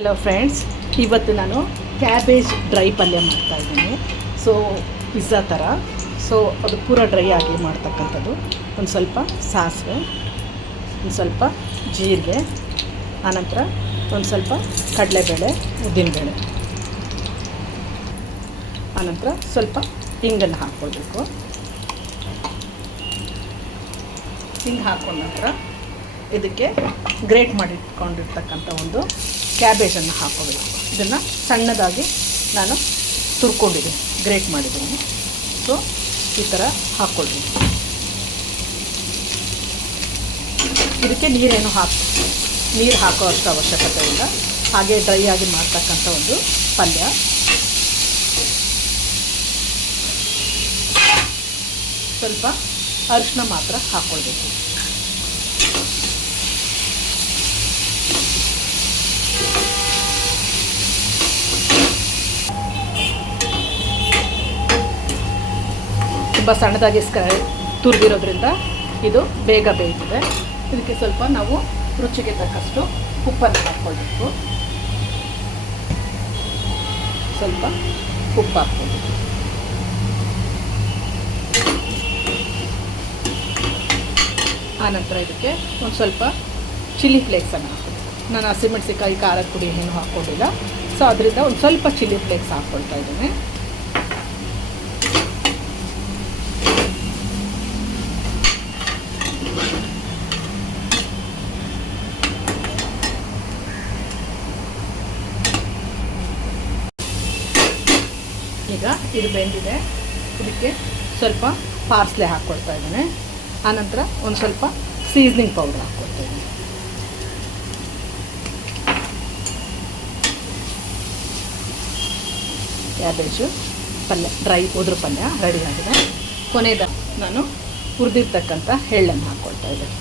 Hello friends, ಇವತ್ತು ನಾನು cabbage dry ಪಲ್ಯ ಮಾಡ್ತಾಯಿದ್ದೀನಿ. ಸೊ ಪಿಜ್ಜಾ ಥರ. ಸೊ ಅದು ಪೂರ ಡ್ರೈ ಆಗಿ ಮಾಡ್ತಕ್ಕಂಥದ್ದು. ಒಂದು ಸ್ವಲ್ಪ ಸಾಸಿವೆ, ಒಂದು ಸ್ವಲ್ಪ ಜೀರಿಗೆ, ಆನಂತರ ಒಂದು ಸ್ವಲ್ಪ ಕಡಲೆಬೇಳೆ, ಉದ್ದಿನಬೇಳೆ, ಆನಂತರ ಸ್ವಲ್ಪ ಹಿಂಗನ್ನು ಹಾಕ್ಕೊಳ್ಬೇಕು. ಹಿಂಗೆ ಹಾಕ್ಕೊಂಡ ನಂತರ ಇದಕ್ಕೆ ಗ್ರೇಟ್ ಮಾಡಿಟ್ಕೊಂಡಿರ್ತಕ್ಕಂಥ ಒಂದು ಕ್ಯಾಬೇಜನ್ನು ಹಾಕ್ಕೋಬೇಕು. ಇದನ್ನು ಸಣ್ಣದಾಗಿ ನಾನು ತುರ್ಕೊಂಡಿದ್ದೀನಿ, ಗ್ರೇಟ್ ಮಾಡಿದ್ದೀನಿ. ಸೊ ಈ ಥರ ಹಾಕ್ಕೊಳ್ತೀನಿ. ಇದಕ್ಕೆ ನೀರು ಹಾಕೋ ಅಷ್ಟು ಅವಶ್ಯಕತೆ ಇಲ್ಲ. ಹಾಗೆ ಡ್ರೈ ಆಗಿ ಮಾಡ್ತಕ್ಕಂಥ ಒಂದು ಪಲ್ಯ. ಸ್ವಲ್ಪ ಅರಿಶಿನ ಮಾತ್ರ ಹಾಕ್ಕೊಳ್ಬೇಕು. ತುಂಬ ಸಣ್ಣದಾಗಿ ತುರಿದಿರೋದ್ರಿಂದ ಇದು ಬೇಗ ಬೇಯ್ತದೆ. ಇದಕ್ಕೆ ಸ್ವಲ್ಪ ನಾವು ರುಚಿಗೆ ತಕ್ಕಷ್ಟು ಉಪ್ಪನ್ನು ಹಾಕ್ಕೊಳ್ಬೇಕು. ಸ್ವಲ್ಪ ಉಪ್ಪು ಹಾಕ್ಕೊಳ್ಬೇಕು. ಆನಂತರ ಇದಕ್ಕೆ ಒಂದು ಸ್ವಲ್ಪ ಚಿಲ್ಲಿ ಫ್ಲೇಕ್ಸನ್ನು ಹಾಕ್ಕೊಳ್ಬೇಕು. ನಾನು ಹಸಿಮೆಣಸಿಕಾಯಿ ಖಾರದ ಪುಡಿ ಏನು ಹಾಕ್ಕೊಂಡಿಲ್ಲ. ಸೊ ಅದರಿಂದ ಒಂದು ಸ್ವಲ್ಪ ಚಿಲ್ಲಿ ಫ್ಲೇಕ್ಸ್ ಹಾಕ್ಕೊಳ್ತಾ ಇದ್ದೀನಿ. ಈಗ ಇದು ಬೆಂದಿದೆ. ಇದಕ್ಕೆ ಸ್ವಲ್ಪ ಪಾರ್ಸ್ಲೆ ಹಾಕ್ಕೊಳ್ತಾ ಇದ್ದೀನಿ. ಆನಂತರ ಒಂದು ಸ್ವಲ್ಪ ಸೀಸ್ನಿಂಗ್ ಪೌಡರ್ ಹಾಕ್ಕೊಳ್ತಾ ಇದ್ದೀನಿ. ಕ್ಯಾಬೇಜು ಪಲ್ಯ, ಡ್ರೈ ಉದುರು ಪಲ್ಯ ರೆಡಿಯಾಗಿದೆ. ಕೊನೆಯದ ನಾನು ಹುರಿದಿರ್ತಕ್ಕಂಥ ಎಳ್ಳನ್ನು ಹಾಕ್ಕೊಳ್ತಾ ಇದ್ದೀನಿ.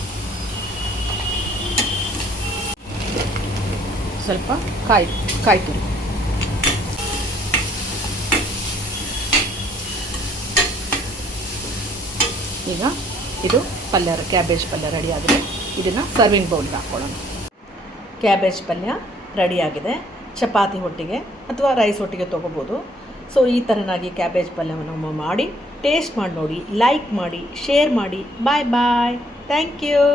ಸ್ವಲ್ಪ ಕಾಯಿ ತುರಿ. ಈಗ ಇದು ಪಲ್ಯ, ಕ್ಯಾಬೇಜ್ ಪಲ್ಯ ರೆಡಿಯಾಗಿದೆ. ಇದನ್ನು ಸರ್ವಿಂಗ್ ಬೌಲ್ಗೆ ಹಾಕ್ಕೊಳ್ಳೋಣ. ಕ್ಯಾಬೇಜ್ ಪಲ್ಯ ರೆಡಿಯಾಗಿದೆ. ಚಪಾತಿ ಒಟ್ಟಿಗೆ ಅಥವಾ ರೈಸ್ ಒಟ್ಟಿಗೆ ತೊಗೋಬೋದು. ಸೊ ಈ ಥರನಾಗಿ ಕ್ಯಾಬೇಜ್ ಪಲ್ಯವನ್ನು ಮಾಡಿ ಟೇಸ್ಟ್ ಮಾಡಿ ನೋಡಿ, ಲೈಕ್ ಮಾಡಿ, ಶೇರ್ ಮಾಡಿ. Bye bye. Thank you.